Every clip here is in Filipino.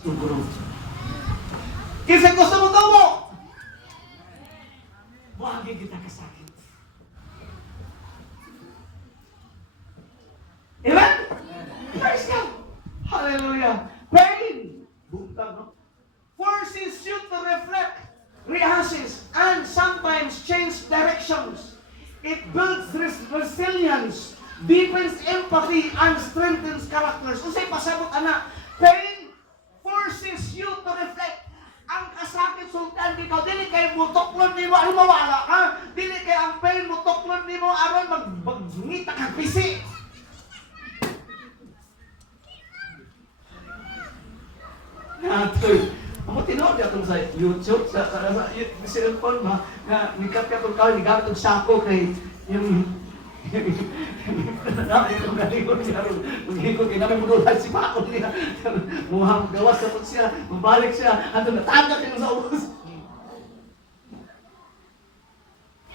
Siguro. Kinsa gusto mo tumo? Buhagi kita kasakit. Amen? Praise God. Hallelujah. Pain, buntag, no? Forces you to reflect, reassess, and sometimes change directions. It builds resilience, deepens empathy, and strengthens characters. Usay pasabot ana, pain forces you to reflect. Ang kasakit sultan ikaw, dili kay mutoklon nimo aron mawala ka. Dili kay ang pain mutoklon nimo aron maggita kag pisi. Atoy, amo tinuod atong sa YouTube sa cellphone ba nga nikat ka tong kaon gamit og sako kay yung yung galingon siya ron. Magiging kinami mo doon si Paco niya. Muhang gawas sa siya, mabalik siya, ato natagak yung sa ubos.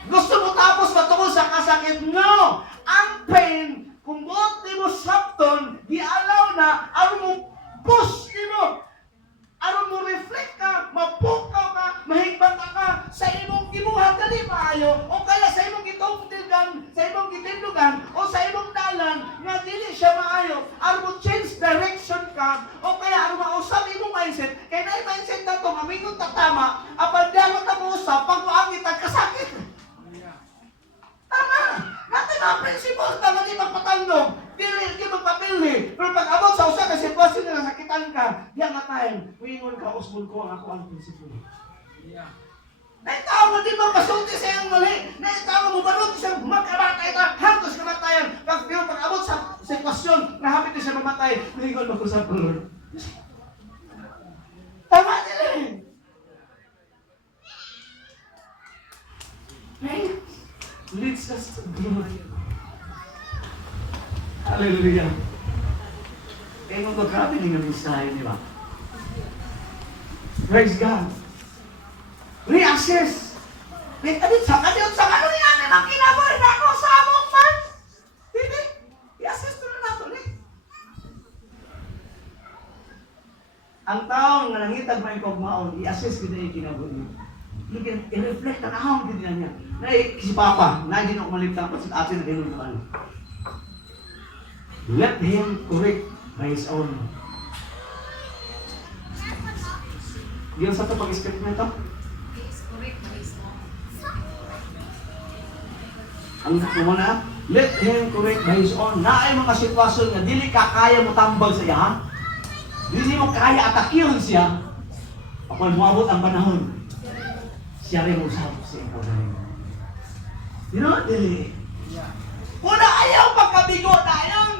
Gusto mo tapos matungkol sa kasakit? No! Ang pain, kung buot di mo sabton, di alaw na, aron mo push di mo, aron mo reflect ka, mapukaw ka, mahigbata ka, sa imong gibuhat dali maayo, o kaya sa imong gitungtigan, sa imong gitindugan, o sa imong dalan, nga dili siya maayo, aron mo change direction ka, o kaya aron mausap imong mindset, kaya na yung mindset na ito, mamingon tatama, apan dialog na mo usap, pag maangit at kasakit. Tama! Natin mga principles, tama di magpatandog, dili magpapili, pero pag abot sa usa ka sitwasyon na nasakitan ka, diyan nga tayo, wingon ka, usbon ko ang ako ang principle. Naitaw mo di ba masulti sa iyong mali? Naitaw mo barot siya magkamatay ka, hangos kamatayan. Pag abot sa sitwasyon, nahamit na siya mamatay, wingon mag-usap ko, Lord. Tama nila eh! Right? Leads us to glory. Hallelujah. Kaya mo grabe din yung mensahe, di ba? Praise God. Reassess. May kadit sa ano yan? Ang kinabuhi na ako sa among man. Hindi. I-assess ko na nato eh. Ang taong nga nangitag may pagmaon, i-assess ko na yung kinabuhi. I-reflect na nakahang din niya. Na si Papa, na din ako maliptang pa sa atin na ganun ko ano. Let him correct by his own. Diyan sa ito pag-script na ito? Correct by his own. Ang kumuna, let him correct by his own. Na ay mga sitwasyon nga, dili ka kaya mo tambal sa iya, ha? Dili mo kaya atakyon siya. Ako umabot ang panahon. Siya rin usap sa ikaw na rin. You know, dili. Una ayaw pagkabigo na yun.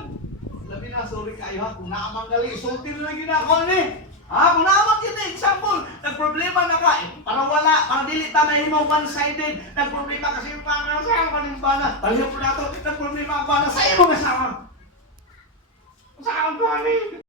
Labi na, sorry kayo ha, kung naamang gali, sultin na ginagawa ni. Ha, kung naamang kita, example, nagproblema na ka, para wala, para dili tamahin mo one-sided, nagproblema kasi yung pangasama, panimbana, palihan po na ito, nagproblema ang bana sa iyong kasama. Sa akong tuwan eh.